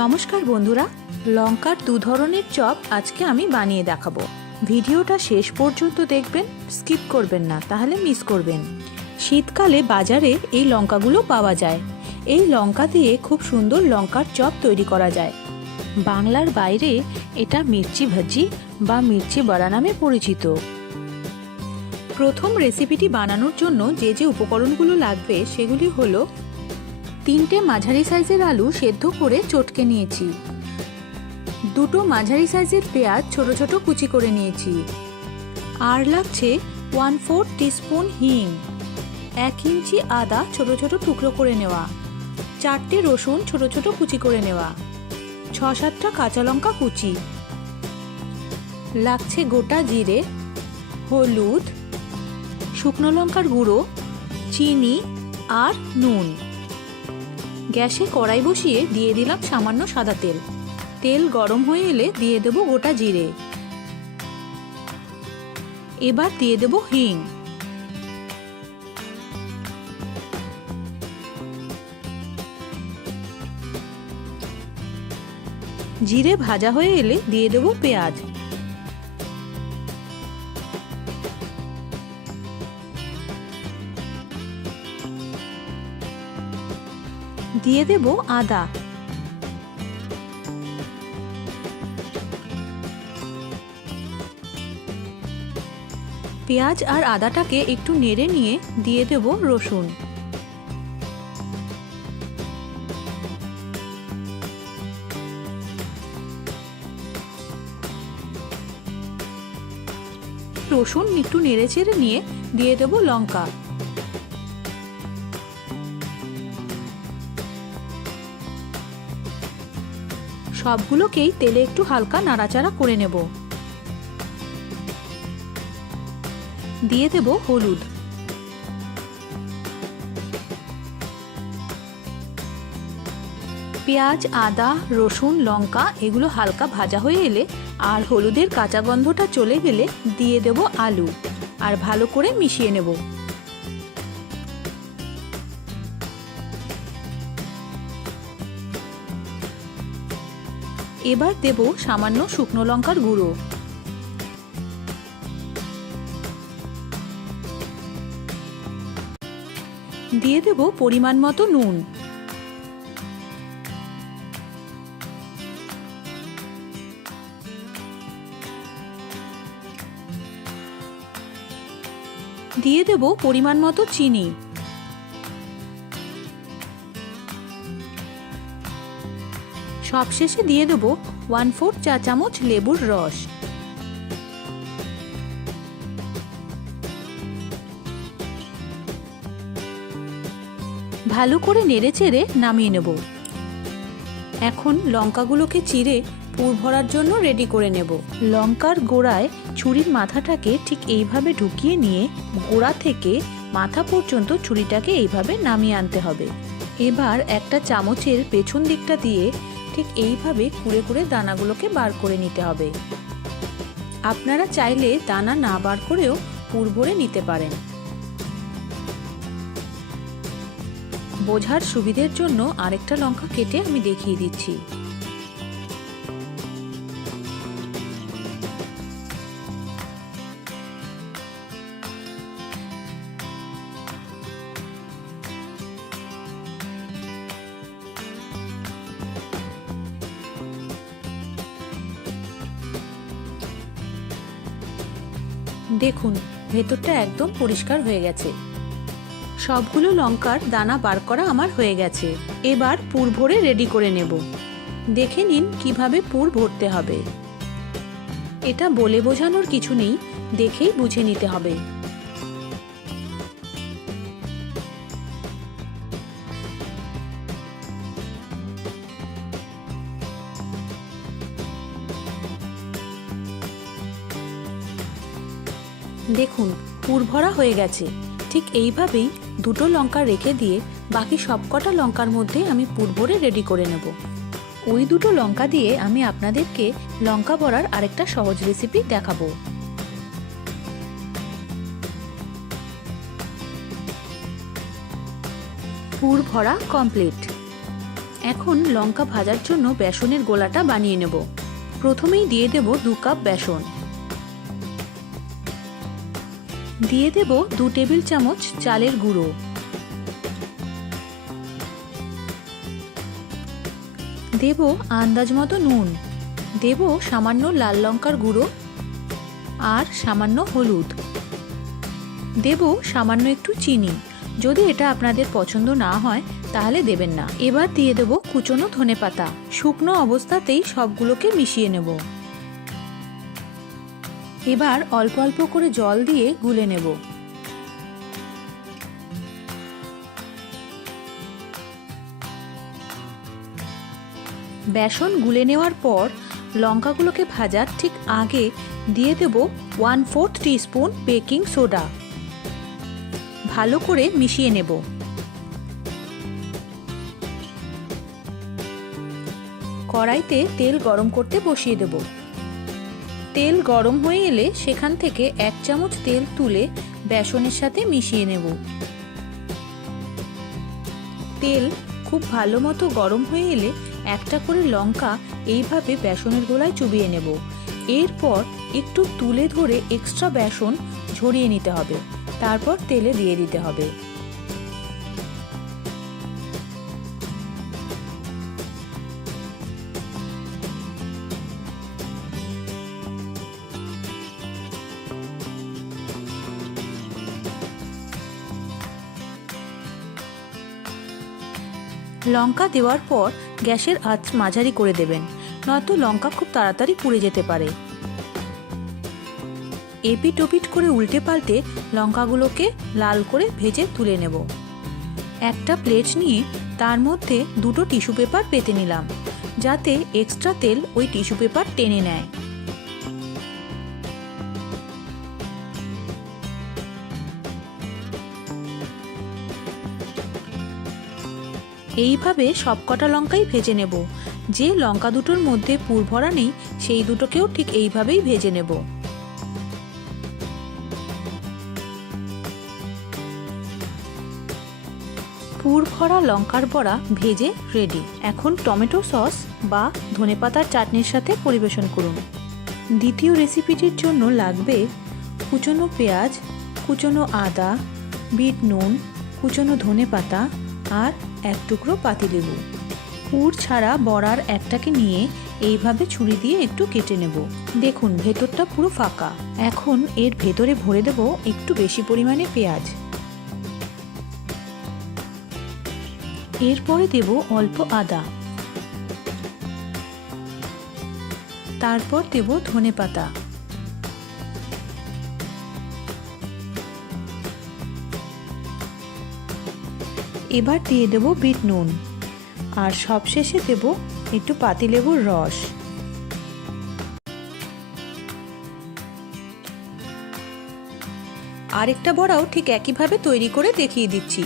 নমস্কার বন্ধুরা, লঙ্কার দু ধরনের চপ আজকে আমি বানিয়ে দেখাবো। ভিডিওটা শেষ পর্যন্ত দেখবেন, স্কিপ করবেন না, তাহলে মিস করবেন। শীতকালে বাজারে এই লঙ্কাগুলো পাওয়া যায়। এই লঙ্কা দিয়ে খুব সুন্দর লঙ্কার চপ তৈরি করা যায়। বাংলার বাইরে এটা মির্চি ভাজি বা মির্চি বড়া নামে পরিচিত। প্রথম রেসিপিটি বানানোর জন্য যে যে উপকরণগুলো লাগবে সেগুলি হলো তিনটে মাঝারি সাইজের আলু সেদ্ধ করে চটকে নিয়েছি। দুটো মাঝারি সাইজের পেঁয়াজ ছোট ছোট কুচি করে নিয়েছি। আর লাগছে ওয়ান ফোর টিস্পুন হিং এক ইঞ্চি আদা ছোট ছোট টুকরো করে নেওয়া। চারটে রসুন ছোট ছোট কুচি করে নেওয়া। ছ সাতটা কাঁচা লঙ্কা কুচি। লাগছে গোটা জিরে, হলুদ, শুকনো লঙ্কার গুঁড়ো, চিনি আর নুন। গ্যাসে কড়াই বসিয়ে দিয়ে দিলাম সামান্য সাদা তেল। তেল গরম হয়ে এলে দিয়ে দেব গোটা জিরে। এবার দিয়ে দেব হিং। জিরে ভাজা হয়ে এলে দিয়ে দেব পেঁয়াজ। দিয়ে দেব আদা। পেঁয়াজ আর আদাটাকে একটু নেড়ে নিয়ে দিয়ে দেব রসুন। রসুন একটু নেড়ে চেড়ে নিয়ে দিয়ে দেব লঙ্কা। সবগুলোকেই তেলে একটু হালকা নাড়াচাড়া করে নেব। দিয়ে দেব হলুদ। পেঁয়াজ, আদা, রসুন, লঙ্কা এগুলো হালকা ভাজা হয়ে এলে আর হলুদের কাঁচা গন্ধটা চলে গেলে দিয়ে দেব আলু। আর ভালো করে মিশিয়ে নেব। এবার দেব সামান্য শুকনো লঙ্কার গুঁড়ো। দিয়ে দেব পরিমাণ মতো নুন। দিয়ে দেব পরিমাণ মতো চিনি। সবশেষে দিয়ে দেব ওয়ান ফোর চা চামচ লেবুর রস। ভালো করে নেড়ে চেড়ে নামিয়ে নেব। এখন লঙ্কাগুলোকে চিড়ে পুর ভরার জন্য রেডি করে নেব। লঙ্কার গোড়ায় ছুরির মাথাটাকে ঠিক এইভাবে ঢুকিয়ে নিয়ে গোড়া থেকে মাথা পর্যন্ত ছুরিটাকে এইভাবে নামিয়ে আনতে হবে। এবার একটা চামচের পেছন দিকটা দিয়ে ঠিক এইভাবে কুড়ে কুড়ে দানাগুলোকে বার করে নিতে হবে। আপনারা চাইলে দানা না বার করেও পুর ভরে নিতে পারেন। বোঝার সুবিধের জন্য আরেকটা লঙ্কা কেটে আমি দেখিয়ে দিচ্ছি। দেখুন, ভেতরটা একদম পরিষ্কার হয়ে গেছে। সবগুলো লঙ্কার দানা বার করা আমার হয়ে গেছে। এবার পুর ভরে রেডি করে নেব। দেখে নিন কীভাবে পুর ভরতে হবে। এটা বলে বোঝানোর কিছু নেই, দেখেই বুঝে নিতে হবে। দেখুন পুর ভরা হয়ে গেছে। ঠিক এইভাবেই দুটো লঙ্কা রেখে দিয়ে বাকি সবকটা লঙ্কার মধ্যে আমি পুর ভরে রেডি করে নেব। ওই দুটো লঙ্কা দিয়ে আমি আপনাদেরকে লঙ্কা বড়ার আরেকটা সহজ রেসিপি দেখাবো। পুর ভরা কমপ্লিট এখন লঙ্কা ভাজার জন্য বেসনের গোলাটা বানিয়ে নেব। প্রথমেই দিয়ে দেব দু কাপ বেসন। দিয়ে দেব দু টেবিল চামচ চালের গুঁড়ো। দেব আন্দাজ মতো নুন। দেব সামান্য লাল লঙ্কার গুঁড়ো আর সামান্য হলুদ। দেব সামান্য একটু চিনি। যদি এটা আপনাদের পছন্দ না হয়, তাহলে দেবেন না। এবার দিয়ে দেব কুচনো ধনে পাতা শুকনো অবস্থাতেই সবগুলোকে মিশিয়ে নেব। এবার অল্প অল্প করে জল দিয়ে গুলে নেব। বেসন গুলে নেওয়ার পর লঙ্কাগুলোকে ভাজার ঠিক আগে দিয়ে দেব one fourth teaspoon baking soda. ভালো করে মিশিয়ে নেব। কড়াইতে তেল গরম করতে বসিয়ে দেব। তেল গরম হয়ে এলে সেখান থেকে এক চামচ তেল তুলে বেসনের সাথে মিশিয়ে নেব। তেল খুব ভালো মতো গরম হয়ে এলে একটা করে লঙ্কা এইভাবে বেসনের গোলায় চুবিয়ে নেব। এরপর একটু তুলে ধরে এক্সট্রা বেসন ঝরিয়ে নিতে হবে। তারপর তেলে দিয়ে দিতে হবে। লঙ্কা দেওয়ার পর গ্যাসের আঁচ মাঝারি করে দেবেন, নয়তো লঙ্কা খুব তাড়াতাড়ি পুড়ে যেতে পারে। এপিট ওপিট করে উল্টে পাল্টে লঙ্কাগুলোকে লাল করে ভেজে তুলে নেব। একটা প্লেট নিয়ে তার মধ্যে দুটো টিস্যু পেপার পেতে নিলাম, যাতে এক্সট্রা তেল ওই টিস্যু পেপার টেনে নেয়। এইভাবে সবকটা লঙ্কাই ভেজে নেব। যে লঙ্কা দুটোর মধ্যে পুর ভরা নেই, সেই দুটোকেও ঠিক এইভাবেই ভেজে নেব। পুর ভরা লঙ্কার বড়া ভেজে রেডি এখন টমেটো সস বা ধনেপাতার চাটনির সাথে পরিবেশন করুন। দ্বিতীয় রেসিপিটির জন্য লাগবে কুচনো পেঁয়াজ, কুচনো আদা, বিট নুন, কুচনো ধনে পাতা আর এক টুকরো পাতিলেবু পুর ছাড়া বড়ার একটাকে নিয়ে এইভাবে ছুরি দিয়ে একটু কেটে নেব। দেখুন, ভেতরটা পুরো ফাঁকা। এখন এর ভেতরে ভরে দেব একটু বেশি পরিমাণে পেঁয়াজ। এরপরে দেব অল্প আদা। তারপর দেব ধনে পাতা এবার দিয়ে দেব বিট নুন। আর সবশেষে দেব একটু পাতিলেবুর রস। আরেকটা বড়াও ঠিক একইভাবে তৈরি করে দেখিয়ে দিচ্ছি।